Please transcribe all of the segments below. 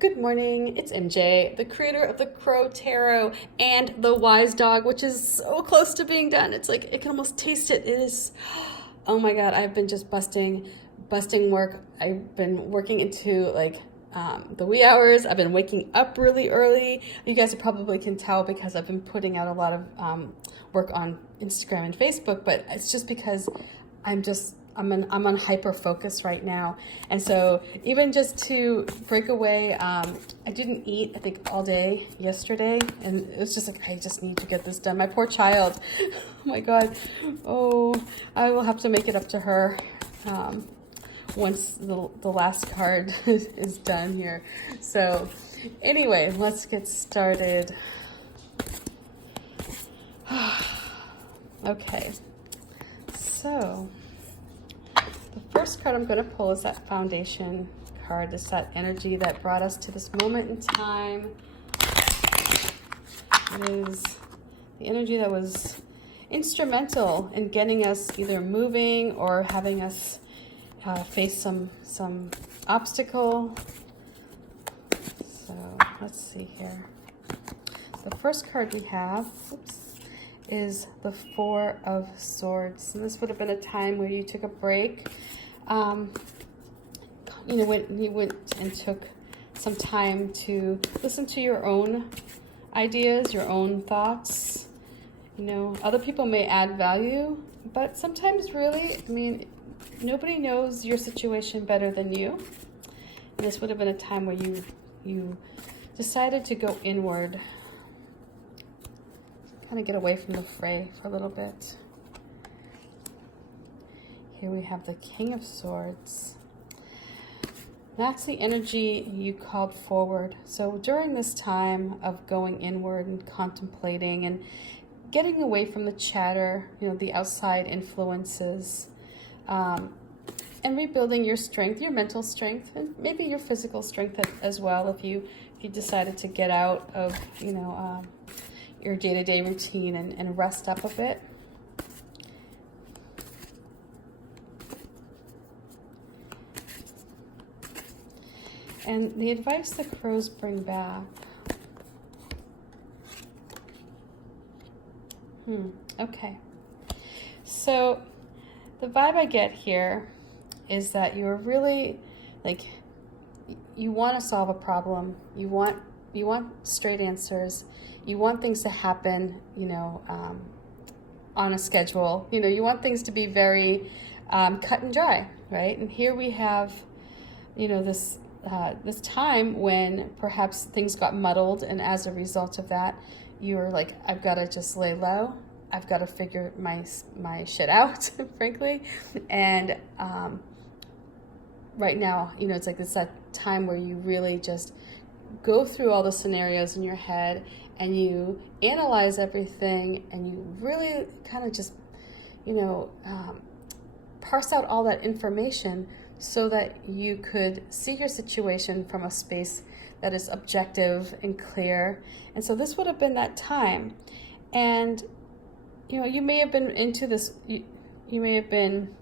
Good morning, it's MJ, the creator of the Crow Tarot and the Wise Dog, which is so close to being done. It's like, it can almost taste it. It is, oh my God, I've been just busting work. I've been working into the wee hours. I've been waking up really early. You guys probably can tell because I've been putting out a lot of work on Instagram and Facebook, but it's just because I'm on hyper focus right now. And so even just to break away, I didn't eat, I think, all day yesterday. And it was just like, I just need to get this done. My poor child. Oh my God. Oh, I will have to make it up to her once the last card is done here. So anyway, let's get started. Okay. So the first card I'm going to pull is that foundation card. It's that energy that brought us to this moment in time. It is the energy that was instrumental in getting us either moving or having us face some obstacle. So let's see here. The first card we have, is the Four of Swords. And this would have been a time where you took a break. You went and took some time to listen to your own ideas, your own thoughts. Other people may add value, but sometimes really, nobody knows your situation better than you. And this would have been a time where you decided to go inward, kind of get away from the fray for a little bit. Here we have the King of Swords. That's the energy you called forward. So during this time of going inward and contemplating and getting away from the chatter, the outside influences, and rebuilding your strength, your mental strength, and maybe your physical strength as well, if you decided to get out of, your day-to-day routine and rest up a bit. And the advice the crows bring back. Okay. So the vibe I get here is that you're really you want to solve a problem. You want straight answers. You want things to happen, on a schedule. You want things to be very cut and dry, right? And here we have, this time when perhaps things got muddled, and as a result of that, you're like, I've got to just lay low. I've got to figure my shit out, frankly. And right now, it's like it's that time where you really just go through all the scenarios in your head and you analyze everything and you really kind of just, parse out all that information so that you could see your situation from a space that is objective and clear. And so this would have been that time. And, you may have been into this, you may have been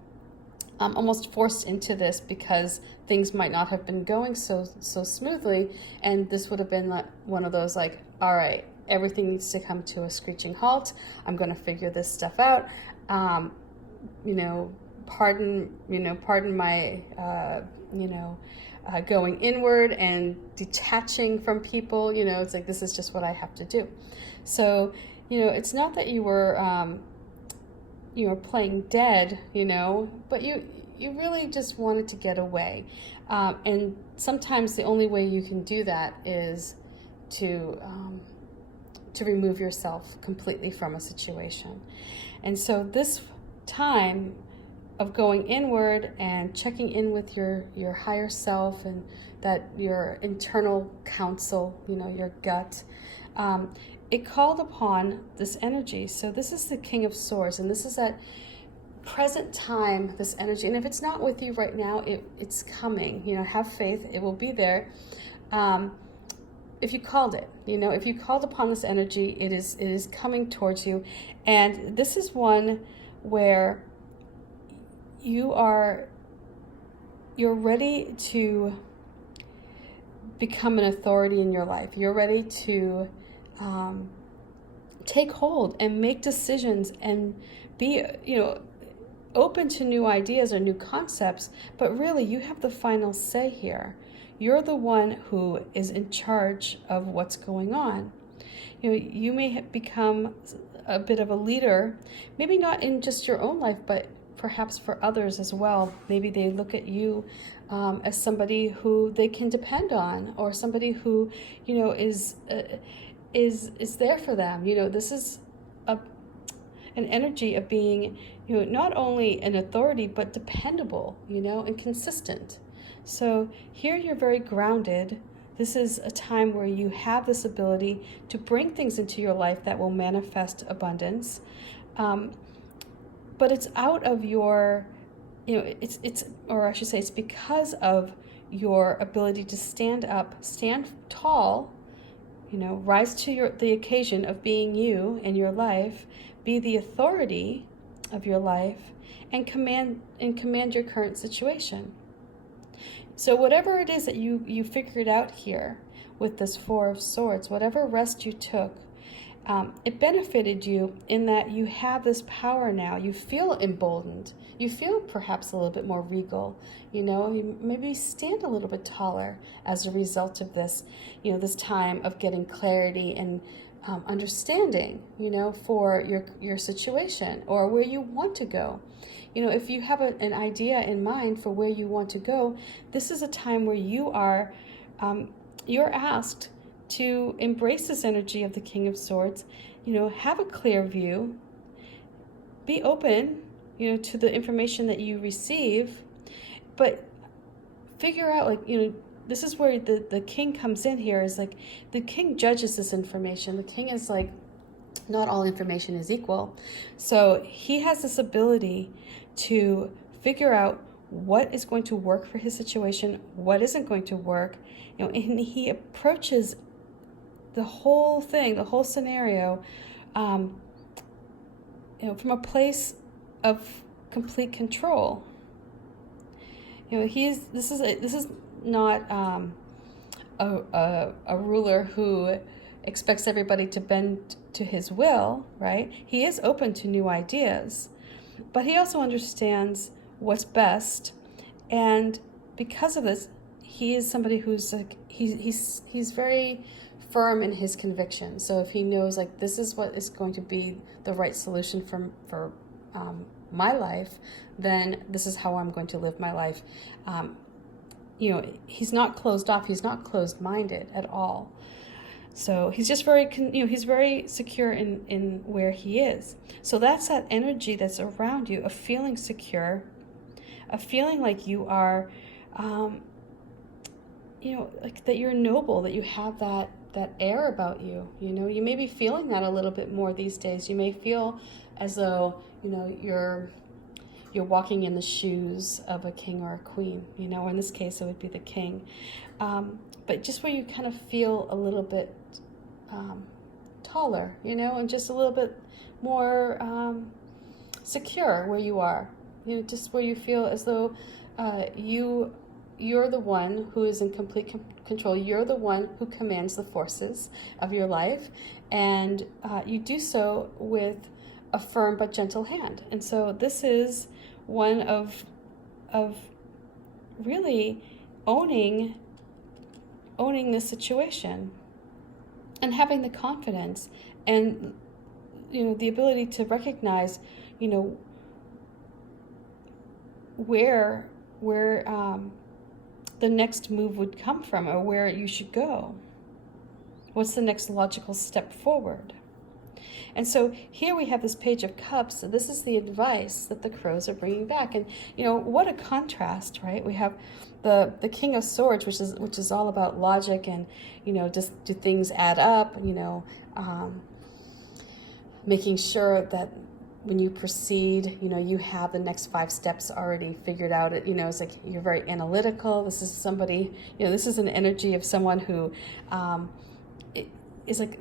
almost forced into this because things might not have been going so smoothly, and this would have been one of those all right, everything needs to come to a screeching halt. I'm going to figure this stuff out. Pardon my going inward and detaching from people. It's like this is just what I have to do. So it's not that you were playing dead, but you really just wanted to get away. And sometimes the only way you can do that is to remove yourself completely from a situation. And so this time of going inward and checking in with your higher self and that your internal counsel, your gut, it called upon this energy. So this is the King of Swords, and this is that present time, this energy. And if it's not with you right now, it's coming. Have faith, it will be there. If you called it, if you called upon this energy, it is coming towards you. And this is one where you're ready to become an authority in your life. You're ready to take hold and make decisions and be, open to new ideas or new concepts, but really you have the final say here. You're the one who is in charge of what's going on. You may become a bit of a leader, maybe not in just your own life, but perhaps for others as well. Maybe they look at you as somebody who they can depend on, or somebody who, is there for them. This is an energy of being, not only an authority, but dependable, and consistent. So here you're very grounded. This is a time where you have this ability to bring things into your life that will manifest abundance. But it's out of your, it's because of your ability to stand up, stand tall, rise to the occasion of being you in your life, be the authority of your life, and command your current situation. So whatever it is that you figured out here with this Four of Swords, whatever rest you took, it benefited you in that you have this power now. You feel emboldened. You feel perhaps a little bit more regal. You maybe stand a little bit taller as a result of this, this time of getting clarity and understanding, for your situation or where you want to go. If you have an idea in mind for where you want to go, this is a time where you're asked to embrace this energy of the King of Swords, have a clear view, be open, to the information that you receive, but figure out, this is where the king comes in here, is like the king judges this information. The king is like, not all information is equal. So he has this ability to figure out what is going to work for his situation, what isn't going to work, and he approaches the whole thing, the whole scenario, from a place of complete control. This is not a ruler who expects everybody to bend to his will, right? He is open to new ideas, but he also understands what's best, and because of this, he is somebody who's like he's very firm in his conviction. So if he knows this is what is going to be the right solution for my life, then this is how I'm going to live my life. He's not closed off. He's not closed-minded at all. So he's just very, he's very secure in where he is. So that's that energy that's around you, of feeling secure, of feeling like you are, like that you're noble, that you have that air about you. You may be feeling that a little bit more these days. You may feel as though, you're walking in the shoes of a king or a queen, or in this case it would be the king. But just where you kind of feel a little bit taller, and just a little bit more secure where you are, just where you feel as though you're the one who is in complete control. You're the one who commands the forces of your life, and you do so with a firm but gentle hand. And so this is one of really owning this situation, and having the confidence and the ability to recognize where the next move would come from, or where you should go. What's the next logical step forward? And so here we have this Page of Cups. So this is the advice that the crows are bringing back. And, what a contrast, right? We have the King of Swords, which is all about logic and, just do things add up, making sure that when you proceed, you have the next 5 steps already figured out. It's like you're very analytical. This is somebody, this is an energy of someone who is like,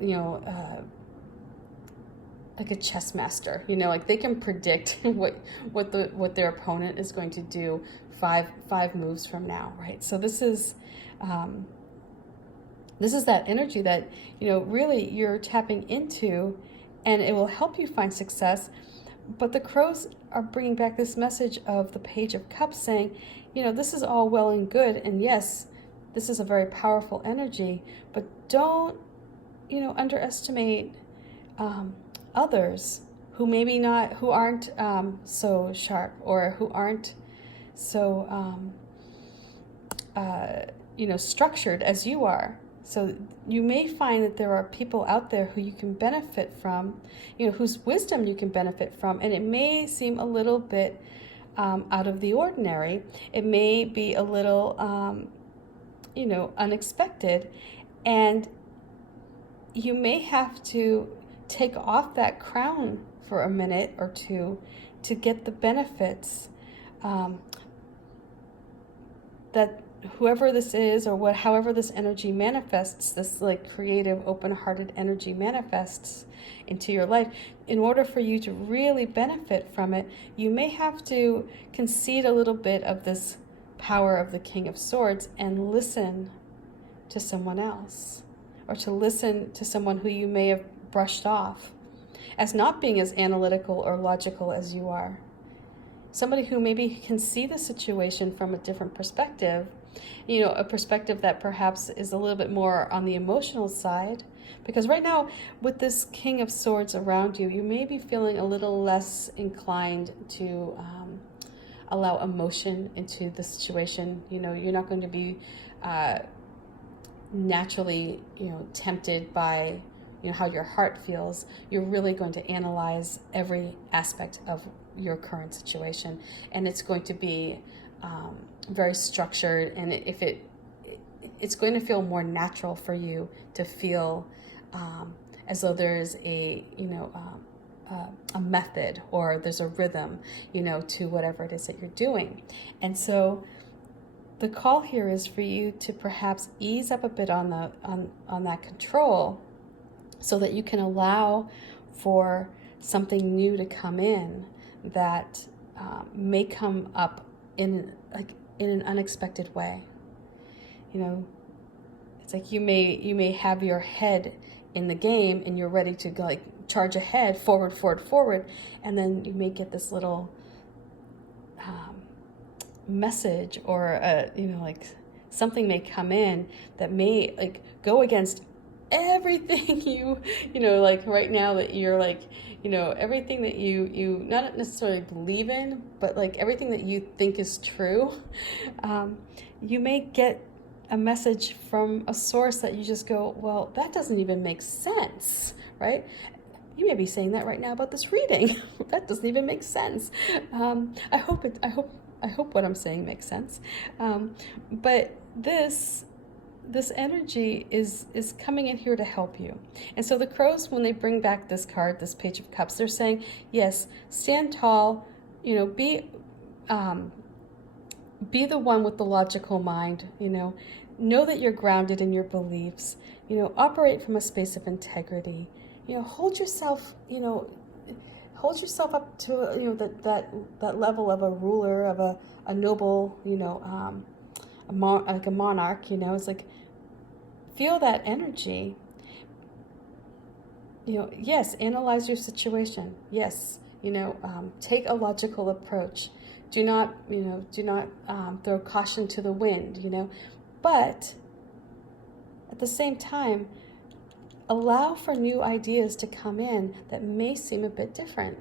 like a chess master, they can predict what their opponent is going to do five moves from now, right? So this is This is that energy that, really you're tapping into, and it will help you find success. But the crows are bringing back this message of the Page of Cups saying, this is all well and good. And yes, this is a very powerful energy, but don't, underestimate others who maybe not, who aren't so sharp, or who aren't so, structured as you are. So you may find that there are people out there who you can benefit from, whose wisdom you can benefit from, and it may seem a little bit out of the ordinary. It may be a little, unexpected, and you may have to take off that crown for a minute or two to get the benefits that whoever this is, or however this energy manifests, this like creative, open-hearted energy manifests into your life. In order for you to really benefit from it, you may have to concede a little bit of this power of the King of Swords and listen to someone else, or to listen to someone who you may have brushed off as not being as analytical or logical as you are. Somebody who maybe can see the situation from a different perspective, a perspective that perhaps is a little bit more on the emotional side. Because right now, with this King of Swords around you, you may be feeling a little less inclined to allow emotion into the situation. You're not going to be naturally, tempted by how your heart feels. You're really going to analyze every aspect of your current situation, and it's going to be very structured, and it's going to feel more natural for you to feel as though there's a method, or there's a rhythm to whatever it is that you're doing. And so the call here is for you to perhaps ease up a bit on that control, so that you can allow for something new to come in that may come up in an unexpected way. It's like you may have your head in the game, and you're ready to go, charge ahead, forward, and then you may get this little message, or something may come in that may go against everything right now, that you're everything that you not necessarily believe in, but everything that you think is true. You may get a message from a source that you just go, well, that doesn't even make sense, right? You may be saying that right now about this reading. That doesn't even make sense. I hope what I'm saying makes sense. But this energy is coming in here to help you. And so the crows, when they bring back this card, this Page of Cups, they're saying, yes, stand tall, be the one with the logical mind, know that you're grounded in your beliefs, operate from a space of integrity, hold yourself up to, that level of a ruler, of a noble, like a monarch, it's like, feel that energy. Yes, analyze your situation. Yes, take a logical approach. Do not throw caution to the wind, but at the same time, allow for new ideas to come in that may seem a bit different,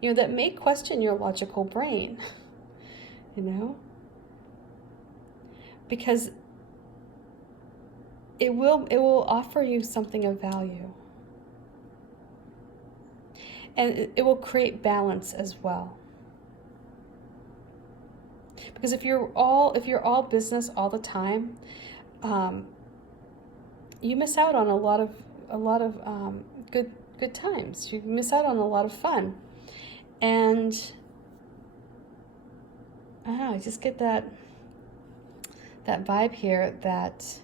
that may question your logical brain, because it will offer you something of value, and it will create balance as well. Because if you're all business all the time, you miss out on a lot of good times. You miss out on a lot of fun, and I don't know, I just get that vibe here that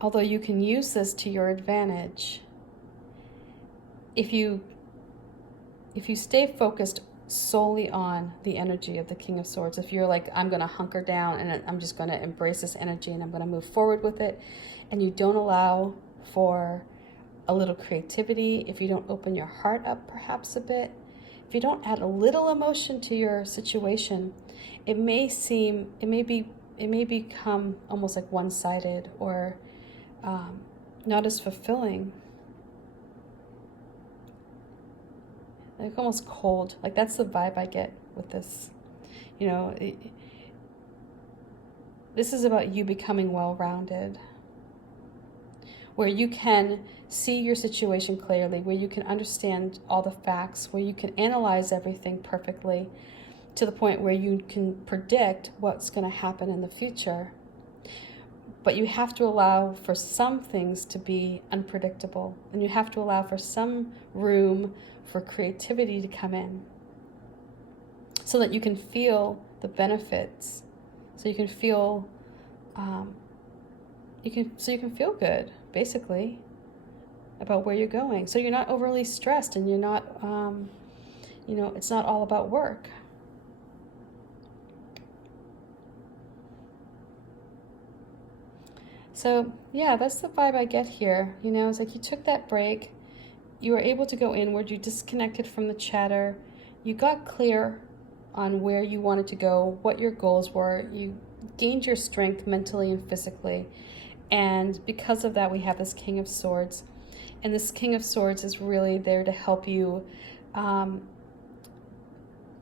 although you can use this to your advantage, if you stay focused solely on the energy of the King of Swords, if you're like, I'm going to hunker down and I'm just going to embrace this energy and I'm going to move forward with it, and you don't allow for a little creativity, if you don't open your heart up perhaps a bit, if you don't add a little emotion to your situation, it may become almost like one-sided, or not as fulfilling, like almost cold. Like that's the vibe I get with this. You know, this is about you becoming well-rounded, where you can see your situation clearly, where you can understand all the facts, where you can analyze everything perfectly to the point where you can predict what's going to happen in the future. But you have to allow for some things to be unpredictable, and you have to allow for some room for creativity to come in so that you can feel the benefits, so you can feel you can feel good, basically, about where you're going. So you're not overly stressed, and you're not it's not all about work. So yeah, that's the vibe I get here. You know, it's like you took that break, you were able to go inward, you disconnected from the chatter, you got clear on where you wanted to go, what your goals were, you gained your strength mentally and physically. And because of that, we have this King of Swords. And this King of Swords is really there to help you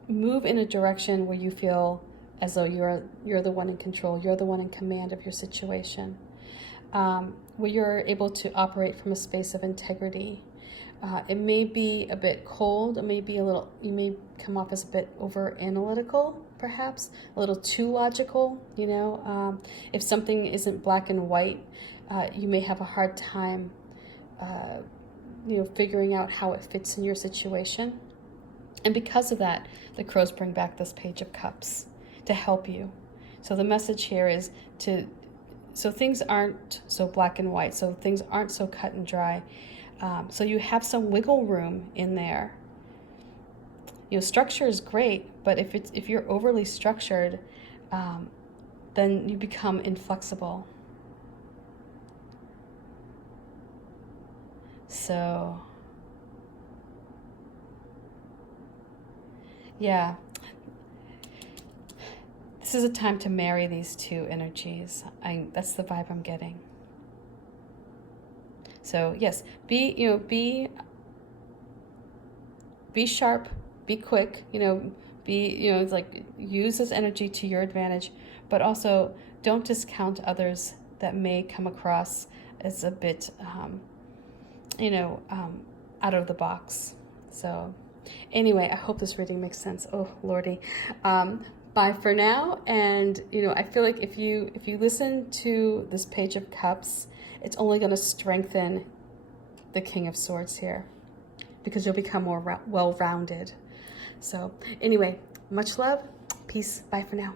move in a direction where you feel as though you're the one in control, you're the one in command of your situation. Where you're able to operate from a space of integrity. It may be a bit cold, it may be you may come off as a bit over analytical, perhaps, a little too logical, you know. If something isn't black and white, you may have a hard time, figuring out how it fits in your situation. And because of that, the crows bring back this Page of Cups to help you. So the message here is so things aren't so black and white, so things aren't so cut and dry. So you have some wiggle room in there. You know, structure is great, but if you're overly structured, then you become inflexible. So, yeah. This is a time to marry these two energies. That's the vibe I'm getting. So yes, be sharp, be quick, it's like use this energy to your advantage, but also don't discount others that may come across as a bit, out of the box. So anyway, I hope this reading makes sense. Oh, Lordy. Bye for now. And, I feel like if you listen to this Page of Cups, it's only going to strengthen the King of Swords here, because you'll become more well-rounded. So anyway, much love, peace, bye for now.